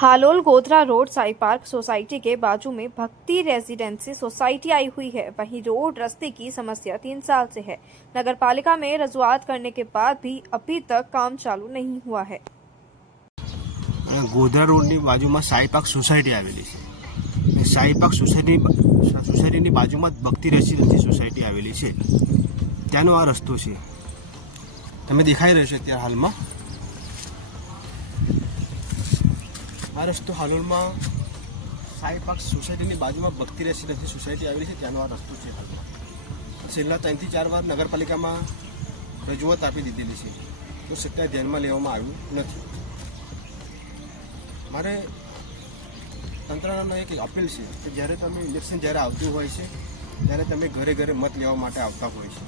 Halol Godhra road Sai park society के बाजू में भक्ति रेजिडेंसी सोसाइटी आई हुई है। वहीं रोड रास्ते की समस्या 3 साल से है। नगर पालिका में रजूआत करने के बाद भी अभी तक काम चालू नहीं हुआ है। ગોધરા રોડની બાજુમાં સાઈ પાર્ક સોસાયટી આવેલી છે। સાઈ પાર્ક સોસાયટીની બાજુમાં જ ભક્તિ રેસિડેન્સી સોસાયટી આવેલી છે। ત્યાંનો આ રસ્તો છે, તમે દેખાઈ રહ્યો છે ત્યાં હાલમાં। આ રસ્તો હાલોલમાં સાઈ પાર્ક સોસાયટીની બાજુમાં ભક્તિ રેસિડેન્સી સોસાયટી આવેલી છે, ત્યાંનો આ રસ્તો છે હાલમાં। છેલ્લા 3 થી 4 વાર નગરપાલિકામાં રજૂઆત આપી દીધેલી છે, તો છતાં ધ્યાનમાં લેવામાં આવ્યું નથી। મારે તંત્રનો એક અપીલ છે કે જ્યારે તમે ઇલેક્શન જ્યારે આવતું હોય છે ત્યારે તમે ઘરે ઘરે મત લેવા માટે આવતા હોય છે,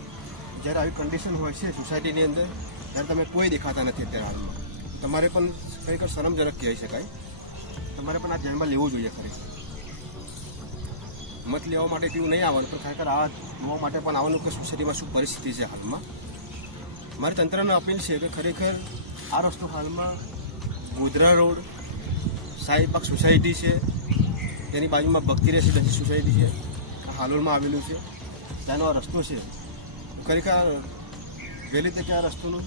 જ્યારે આવી કન્ડિશન હોય છે સોસાયટીની અંદર ત્યારે તમે કોઈ દેખાતા નથી। અત્યારે હાલમાં તમારે પણ ખરેખર શરમજનક કહી શકાય, તમારે પણ આ ધ્યાનમાં લેવું જોઈએ। ખરેખર મત લેવા માટે કેવું નહીં આવવાનું, પણ ખરેખર આ જોવા માટે પણ આવવાનું કે સોસાયટીમાં શું પરિસ્થિતિ છે હાલમાં। મારી તંત્રને અપીલ છે કે ખરેખર આ રસ્તો હાલમાં Godhra road Sai park society છે, તેની બાજુમાં ભક્તિ રેસિડેન્સી સોસાયટી છે, આ હાલોલમાં આવેલું છે, ત્યાંનો આ રસ્તો છે। ખરેખર વહેલી તકે આ રસ્તોનું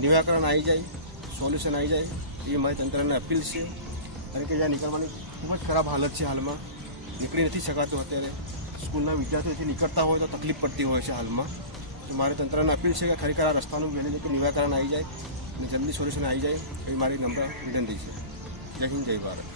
નિરાકરણ આવી જાય, સોલ્યુશન આવી જાય એ મારી તંત્રને અપીલ છે। કારણ કે જ્યાં નીકળવાની ખૂબ જ ખરાબ હાલત છે હાલમાં, નીકળી નથી શકાતું। અત્યારે સ્કૂલના વિદ્યાર્થીઓથી નીકળતા હોય તો તકલીફ પડતી હોય છે હાલમાં। તો મારી તંત્રને અપીલ છે કે ખરેખર આ રસ્તાનું વહેલી તકે નિરાકરણ આવી જાય અને જલ્દી સોલ્યુશન આવી જાય એ મારી નમ્ર વિનંતી છે। જય હિન્દ, જય ભારત।